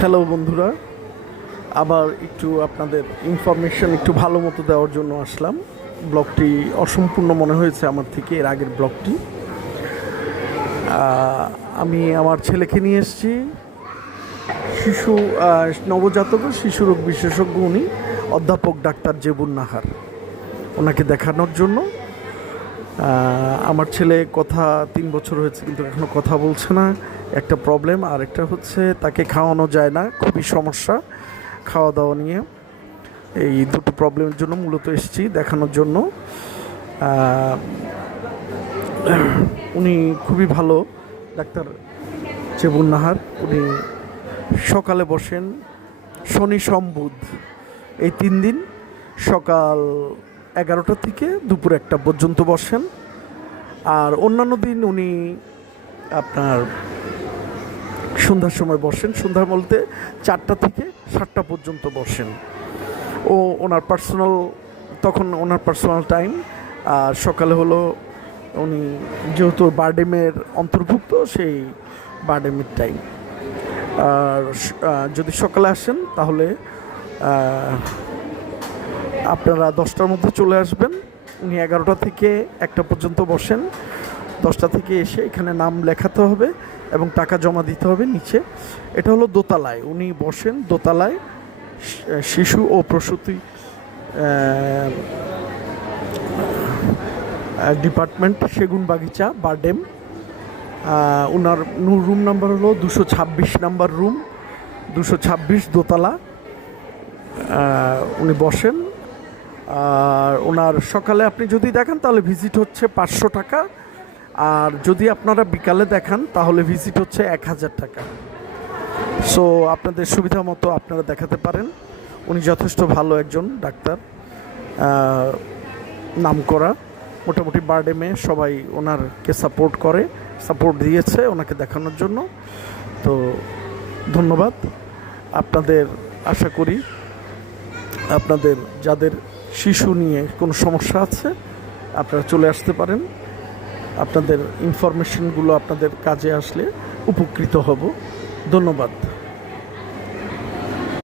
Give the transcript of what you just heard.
Hello বন্ধুরা, আবার একটু আপনাদের ইনফরমেশন একটু ভালো মতো দেওয়ার জন্য আসলাম। ব্লগটি অসম্পূর্ণ মনে হয়েছে আমার থেকে এর আগের ব্লগটি। আমি আমার ছেলেকে নিয়ে এসেছি, শিশু নবজাতক ও শিশু রোগ বিশেষজ্ঞ উনি অধ্যাপক ডাক্তার জেবুন নাহার, ওনাকে দেখানোর জন্য। আমার ছেলে 3 বছর হয়েছে কিন্তু এখনও কথা বলছে না, একটা প্রবলেম। আর একটা হচ্ছে তাকে খাওয়ানো যায় না, খুবই সমস্যা খাওয়া দাওয়া নিয়ে। এই দুটো প্রবলেমের জন্য মূলত এসেছি দেখানোর জন্য। উনি খুবই ভালো ডাক্তার জেবুন নাহার। উনি সকালে বসেন শনি সোম বুধ, এই 3 দিন সকাল 11টা থেকে দুপুর 1টা পর্যন্ত বসেন। আর অন্যান্য দিন উনি আপনার সন্ধ্যার সময় বসেন, সন্ধ্যা বলতে 4টা থেকে 7টা পর্যন্ত বসেন। ওনার পার্সোনাল, তখন ওনার পার্সোনাল টাইম। আর সকালে হলো উনি যেহেতু বারডেমের অন্তর্ভুক্ত, সেই বারডেমের টাইম। আর যদি সকালে আসেন তাহলে আপনারা 10টার মধ্যে চলে আসবেন। উনি 11টা থেকে 1টা পর্যন্ত বসেন। 10টা থেকে এসে এখানে নাম লেখাতে হবে এবং টাকা জমা দিতে হবে নিচে। এটা হলো দোতলায়, উনি বসেন দোতলায়, শিশু ও প্রসূতি ডিপার্টমেন্ট, সেগুন বাগিচা, বারডেম। ওনার রুম নাম্বার হলো 226 নাম্বার রুম, 226 দোতলা। উনি বসেন। আর ওনার সকালে আপনি যদি দেখেন তাহলে ভিজিট হচ্ছে 500 টাকা, আর যদি আপনারা বিকালে দেখান তাহলে ভিজিট হচ্ছে 1000 টাকা। সো আপনাদের সুবিধা মতো আপনারা দেখাতে পারেন। উনি যথেষ্ট ভালো একজন ডাক্তার, নামকরা। মোটামুটি বারডেমে সবাই ওনারকে সাপোর্ট দিয়েছে ওনাকে দেখানোর জন্য। তো ধন্যবাদ আপনাদের। আশা করি আপনাদের যাদের শিশু নিয়ে কোনো সমস্যা আছে আপনারা চলে আসতে পারেন। আপনাদের ইনফরমেশনগুলো আপনাদের কাজে আসলে উপকৃত হব। ধন্যবাদ।